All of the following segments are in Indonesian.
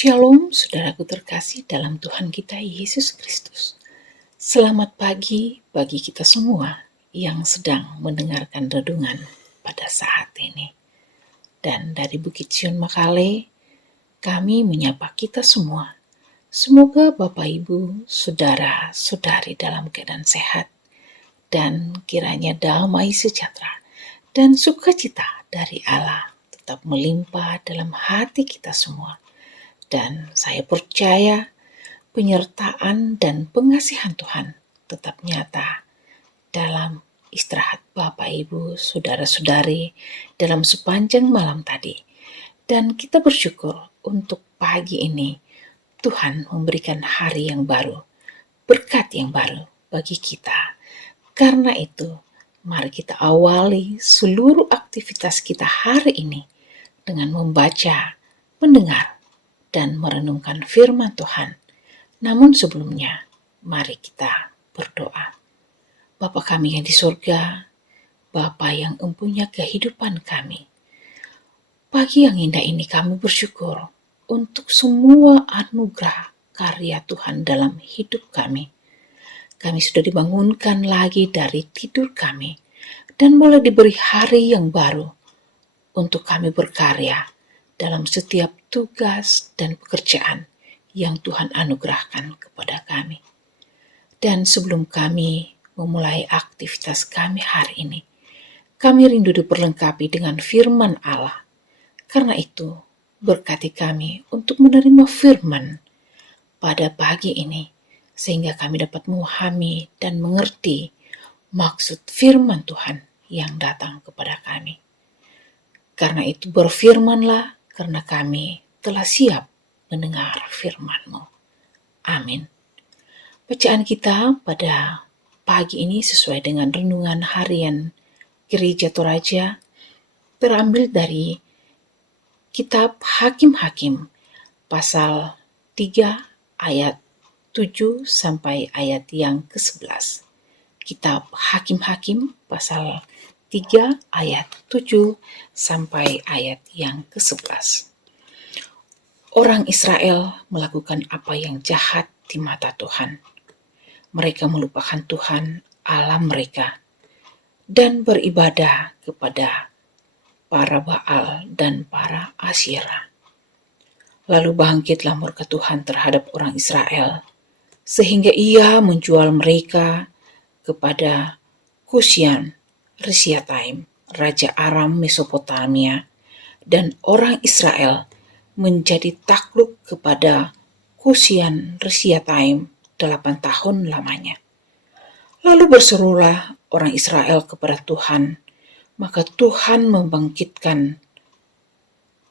Shalom, saudaraku terkasih dalam Tuhan kita Yesus Kristus. Selamat pagi bagi kita semua yang sedang mendengarkan renungan pada saat ini. Dan dari Bukit Sion Makale, kami menyapa kita semua. Semoga Bapak Ibu, saudara-saudari dalam keadaan sehat, dan kiranya damai sejahtera dan sukacita dari Allah tetap melimpah dalam hati kita semua. Dan saya percaya penyertaan dan pengasihan Tuhan tetap nyata dalam istirahat Bapak Ibu, saudara-saudari dalam sepanjang malam tadi. Dan kita bersyukur untuk pagi ini Tuhan memberikan hari yang baru, berkat yang baru bagi kita. Karena itu, mari kita awali seluruh aktivitas kita hari ini dengan membaca, mendengar, dan merenungkan firman Tuhan. Namun sebelumnya, mari kita berdoa. Bapa kami yang di surga, Bapa yang empunya kehidupan kami. Pagi yang indah ini kami bersyukur untuk semua anugerah karya Tuhan dalam hidup kami. Kami sudah dibangunkan lagi dari tidur kami dan mulai diberi hari yang baru untuk kami berkarya dalam setiap tugas dan pekerjaan yang Tuhan anugerahkan kepada kami. Dan sebelum kami memulai aktivitas kami hari ini, kami rindu diperlengkapi dengan firman Allah. Karena itu, berkati kami untuk menerima firman pada pagi ini, sehingga kami dapat memahami dan mengerti maksud firman Tuhan yang datang kepada kami. Karena itu berfirmanlah, karena kami telah siap mendengar firman-Mu. Amin. Bacaan kita pada pagi ini sesuai dengan renungan harian Gereja Toraja terambil dari kitab Hakim-Hakim pasal 3 ayat 7 sampai ayat yang ke-11. Kitab Hakim-Hakim pasal 3 ayat 7 sampai ayat yang ke-11. Orang Israel melakukan apa yang jahat di mata Tuhan. Mereka melupakan Tuhan Allah mereka dan beribadah kepada para Baal dan para Asyera. Lalu bangkitlah murka Tuhan terhadap orang Israel, sehingga ia menjual mereka kepada Kusyan Rishyataim, Raja Aram Mesopotamia, dan orang Israel menjadi takluk kepada Kusyan Rishyataim 8 tahun lamanya. Lalu berserulah orang Israel kepada Tuhan, maka Tuhan membangkitkan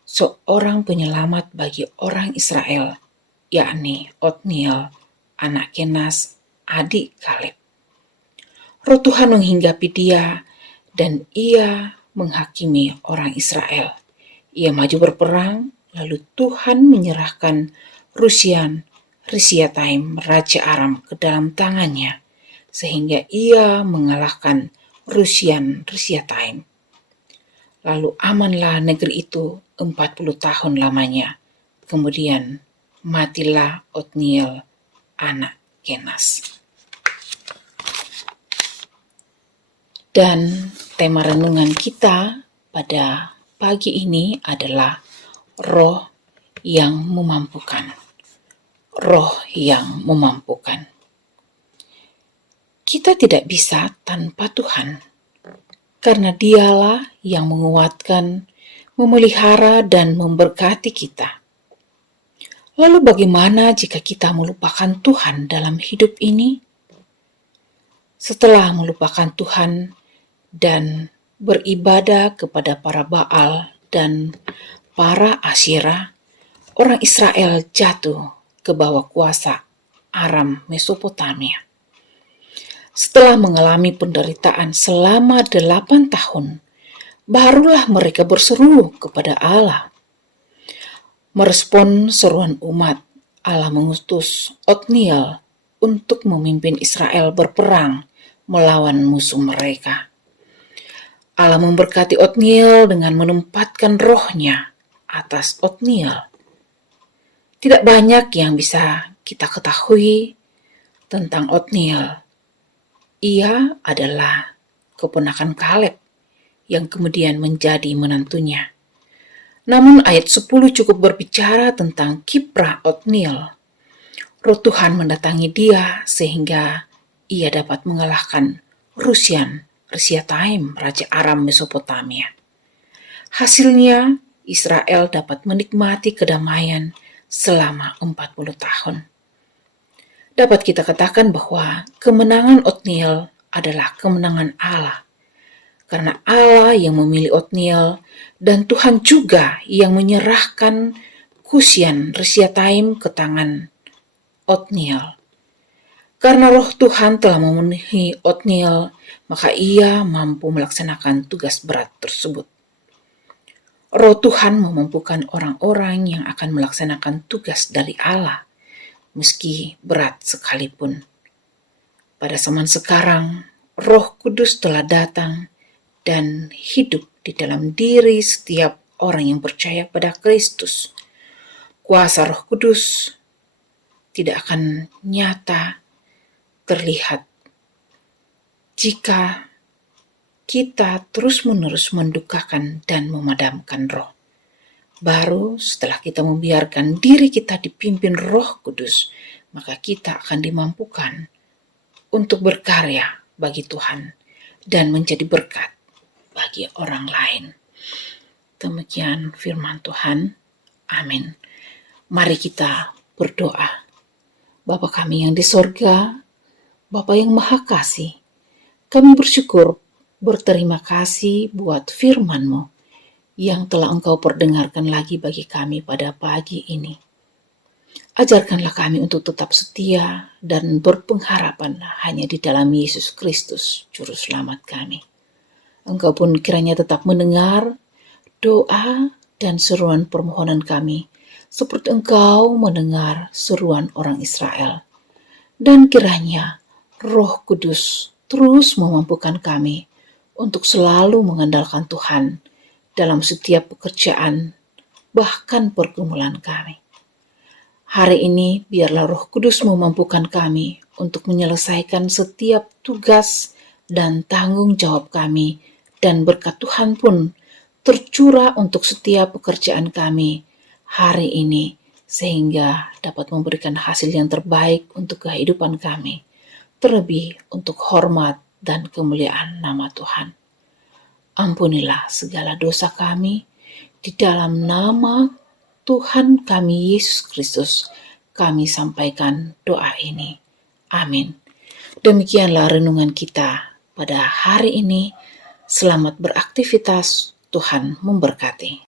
seorang penyelamat bagi orang Israel, yakni Otniel, anak Kenas, adik Kaleb. Roh Tuhan menghinggapi dia dan ia menghakimi orang Israel. Ia maju berperang, lalu Tuhan menyerahkan Kusyan Rishyataim, Raja Aram, ke dalam tangannya, sehingga ia mengalahkan Kusyan Rishyataim. Lalu amanlah negeri itu 40 tahun lamanya. Kemudian matilah Otniel, anak Kenas. Dan tema renungan kita pada pagi ini adalah roh yang memampukan. Roh yang memampukan. Kita tidak bisa tanpa Tuhan, karena Dialah yang menguatkan, memelihara, dan memberkati kita. Lalu bagaimana jika kita melupakan Tuhan dalam hidup ini? Setelah melupakan Tuhan dan beribadah kepada para Baal dan para Asyera, orang Israel jatuh ke bawah kuasa Aram Mesopotamia. Setelah mengalami penderitaan selama 8 tahun, barulah mereka berseru kepada Allah. Merespon seruan umat, Allah mengutus Otniel untuk memimpin Israel berperang melawan musuh mereka. Allah memberkati Otniel dengan menempatkan rohnya atas Otniel. Tidak banyak yang bisa kita ketahui tentang Otniel. Ia adalah keponakan Kaleb yang kemudian menjadi menantunya. Namun ayat 10 cukup berbicara tentang kiprah Otniel. Roh Tuhan mendatangi dia sehingga ia dapat mengalahkan Resiataim, Raja Aram Mesopotamia. Hasilnya, Israel dapat menikmati kedamaian selama 40 tahun. Dapat kita katakan bahwa kemenangan Otniel adalah kemenangan Allah. Karena Allah yang memilih Otniel dan Tuhan juga yang menyerahkan Kusyan Resiataim ke tangan Otniel. Karena roh Tuhan telah memenuhi Otniel, maka ia mampu melaksanakan tugas berat tersebut. Roh Tuhan memampukan orang-orang yang akan melaksanakan tugas dari Allah, meski berat sekalipun. Pada zaman sekarang, Roh Kudus telah datang dan hidup di dalam diri setiap orang yang percaya pada Kristus. Kuasa Roh Kudus tidak akan nyata terlihat jika kita terus-menerus mendukakan dan memadamkan roh. Baru setelah kita membiarkan diri kita dipimpin Roh Kudus, maka kita akan dimampukan untuk berkarya bagi Tuhan dan menjadi berkat bagi orang lain. Demikian firman Tuhan. Amin. Mari kita berdoa. Bapa kami yang di sorga, Bapa yang Maha Kasih, kami bersyukur, berterima kasih buat firman-Mu yang telah Engkau perdengarkan lagi bagi kami pada pagi ini. Ajarkanlah kami untuk tetap setia dan berpengharapan hanya di dalam Yesus Kristus, Juru Selamat kami. Engkau pun kiranya tetap mendengar doa dan seruan permohonan kami, seperti Engkau mendengar seruan orang Israel. Dan kiranya Roh Kudus terus memampukan kami untuk selalu mengandalkan Tuhan dalam setiap pekerjaan, bahkan pergumulan kami. Hari ini biarlah Roh Kudus memampukan kami untuk menyelesaikan setiap tugas dan tanggung jawab kami, dan berkat Tuhan pun tercurah untuk setiap pekerjaan kami hari ini, sehingga dapat memberikan hasil yang terbaik untuk kehidupan kami, terlebih untuk hormat dan kemuliaan nama Tuhan. Ampunilah segala dosa kami, di dalam nama Tuhan kami Yesus Kristus kami sampaikan doa ini. Amin. Demikianlah renungan kita pada hari ini. Selamat beraktivitas, Tuhan memberkati.